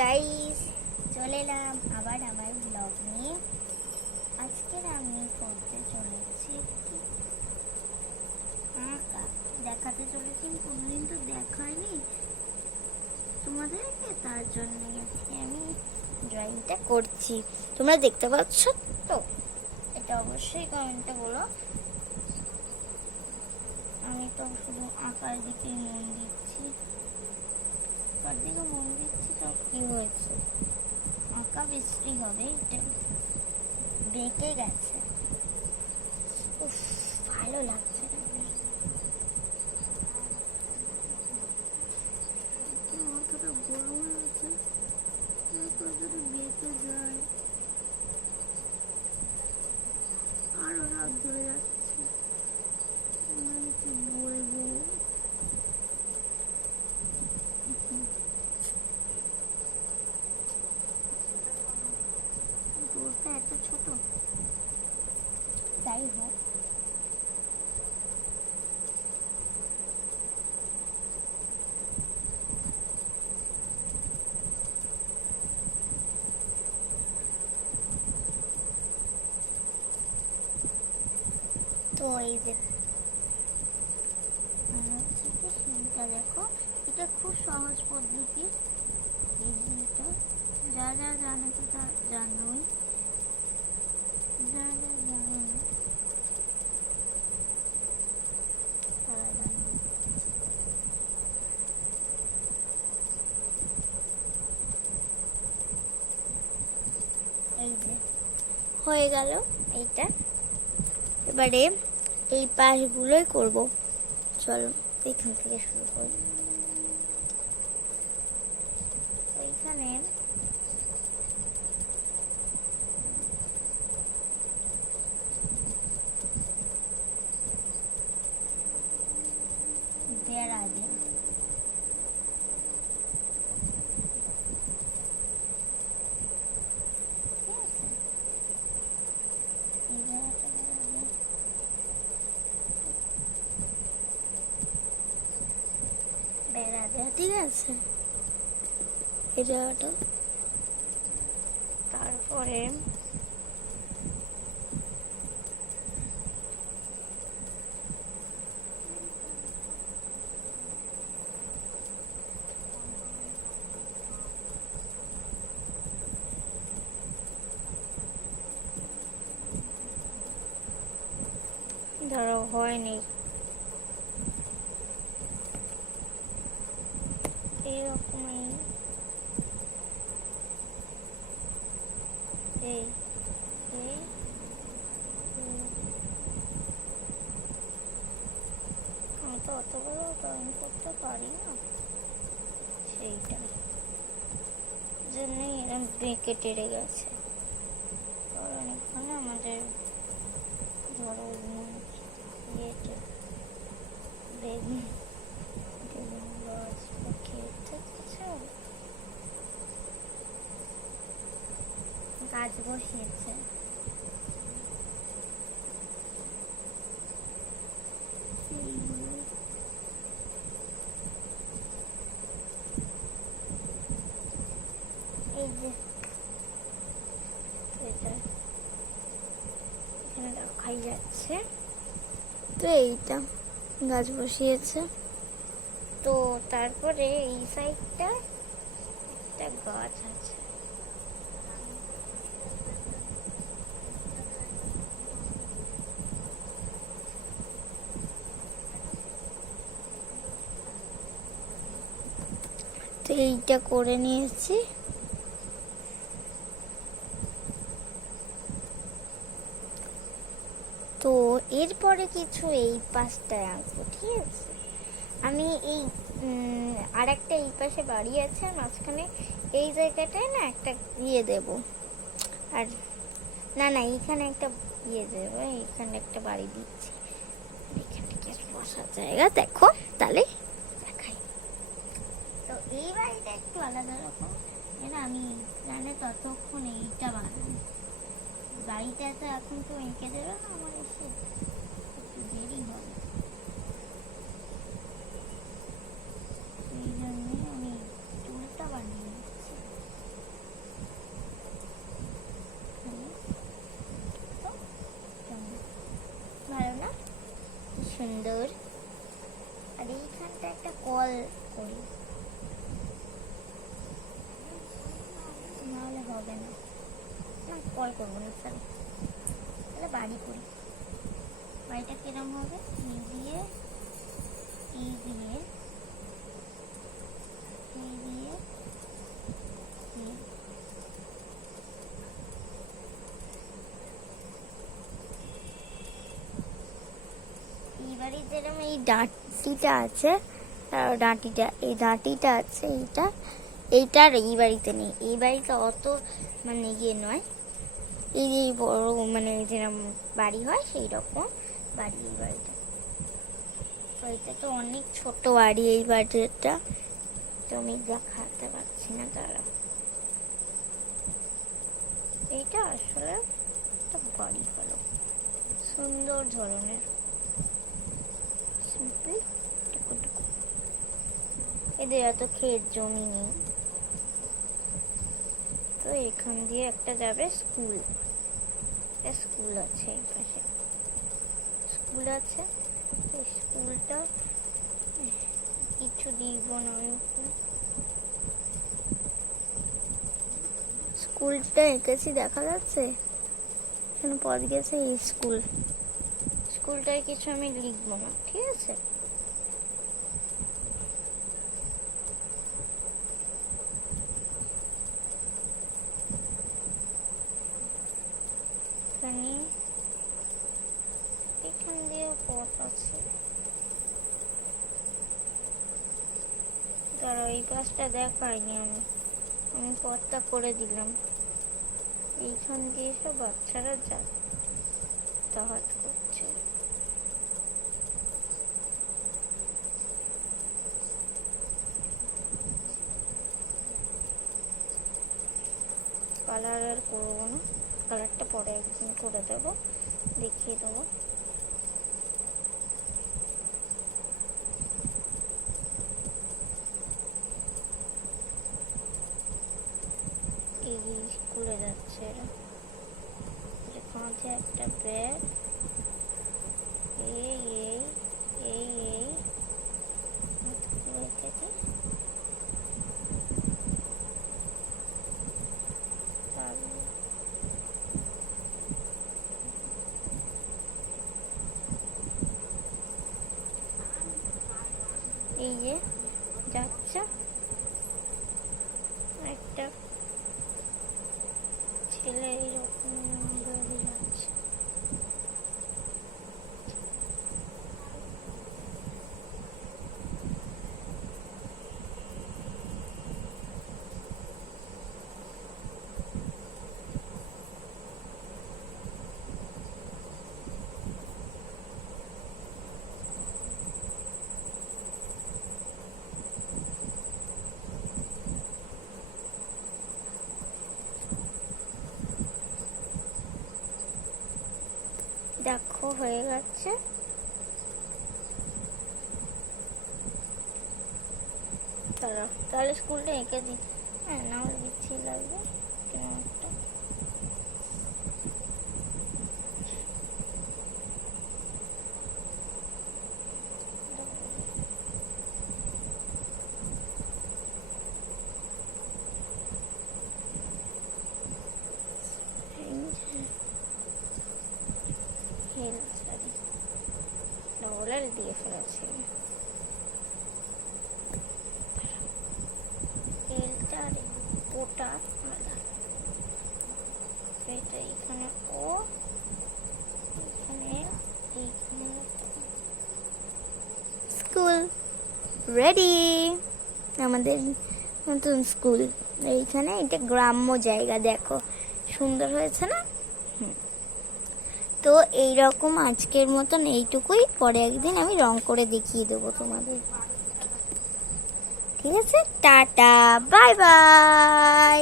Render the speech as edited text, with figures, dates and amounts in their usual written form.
Guys, চলে এলাম আবার আমার ব্লগ নিয়ে। আজকে আমি করতে চলেছি আঁকা, দেখাতে চলেছি। কোনোদিন তো দেখাইনি তোমাদেরকে, তার জন্য আজকে আমি ড্রয়িংটা করছি। তোমরা দেখতে পাচ্ছ তো? এটা অবশ্যই কমেন্টে বলো। আমি তো শুধু আঁকার দিকে মন দিচ্ছি, আঁকার দিকে মন দিচ্ছি। তো কি হয়েছে, আঁকা বিশ্রী হবে। এটা বেঁকে গেছে, উফ, ভালো লাগছে না। মাথাটা গরম হয়েছে, যদি বেঁকে যায় আরো রাত ধরে যাচ্ছে। আমি কি বলবো, ডোরটা এত ছোট। যাই হোক, তো এই যে সিনটা দেখো, এটা খুব সহজ পদ্ধতি। এই যে এটা যা যা জানো তো তা জানোই, যা যা জানো তারা জানো। এই যে হয়ে গেল এইটা। এবারে এই পাশগুলোই করব। চলো এইখান থেকে শুরু করি। এইখানে বেড়া দিয়ে বেড়া দেওয়া, ঠিক আছে এই জায়গাটা। তারপরে ধরো হয়নি, এইরকমই এই এই আমি তো অত বড় ড্রয়িং করতে পারি না, সেইটাই জন্যই এরকম বেঁকে টেরে গেছে। কারণ এখানে আমাদের ধরো ইয়েটা বেগুন গাছ খেতে গাছ বসিয়েছে। এই যে এটা এখানে দেখাই যাচ্ছে, তো এইটা গাছ বসিয়েছে। তো তারপরে এই সাইডটা একটা গাছ আছে, তো এইটা করে নিয়েছি। তো এরপরে কিছু এই পাশটায় আঁকবো, ঠিক আছে। আমি এই আর একটা এই পাশে বাড়ি আছে, আর মাঝখানে এই জায়গাটায় না একটা ইয়ে দেব। আর না না, এইখানে একটা ইয়ে দেবো, এইখানে একটা বাড়ি দিচ্ছি। এখানে কি বসার জায়গা দেখো, তাহলে দেখাই। তো এই বাড়িটা একটু আলাদা রকম, আমি জানে ততক্ষণ এইটা বানাই। বাড়িটা তো এখন তো এঁকে দেবে না, আমার এসে একটু দেরি হবে। এই জন্যই আমি চুল হবে না, না কল করবো না, সরি। তাহলে বাড়ি করি। বাড়িটা কিরম হবে? ই দিয়ে ই দিয়ে ই দিয়ে ই। এই বাড়ির যেরকম এই ডাঁটিটা আছে, ডাঁটিটা, এই ডাঁটিটা আছে, এইটা আর এই বাড়িতে নেই। এই বাড়িতে অত মানে ইয়ে নয়, এই যে বড় মানে যেরকম বাড়ি হয় সেই রকম বাড়ি এই বাড়িটা। বাড়িটা তো অনেক ছোট বাড়ি এই বাড়িটা, তো আমি দেখাতে পারছি না। তারা এইটা আসলে একটা বাড়ি হলো সুন্দর ধরনের, সিম্পল টুকুটুকু। এদের এত ক্ষেত জমি নেই, তো এখান দিয়ে একটা যাবে স্কুল। স্কুল আছে এই পাশে, স্কুল আছে। স্কুলটা কিছু দিব না, স্কুলটা এঁকেছি দেখা যাচ্ছে, এখানে পদ গেছে এই স্কুল। স্কুলটায় কিছু আমি লিখবো না, ঠিক আছে? এখান দিয়ে পথ আছে, তারা এই পাশটা দেখায়নি, আমি পথটা করে দিলাম। এইখান দিয়ে সব বাচ্চারা যাতায়াত করছে। কালার আর করবো না, কালারটা পরে একদিন করে দেবো, দেখিয়ে দেবো। এই স্কুলে যাচ্ছে এরা, কাঁধে একটা ব্যাগ, এই এই এই এই এই যে যাচ্ছে একটা ছেলে, এইরকম যাচ্ছে। দেখো হয়ে গেছে। তাহলে স্কুলটা এঁকে দিই, হ্যাঁ, না হলে বিচ্ছিরি লাগবে কেমন একটা। ডলার দিয়ে ফেলেছি, তেলটা ওটা আলাদা। এটা এখানে ও, এখানে এইখানে স্কুল রেডি, আমাদের নতুন স্কুল। এইখানে এটা গ্রাম্য জায়গা, দেখো সুন্দর হয়েছে না? তো এইরকম আজকের মতন এইটুকুই, পরে একদিন আমি রং করে দেখিয়ে দেবো তোমাদের, ঠিক আছে? Tata, bye bye.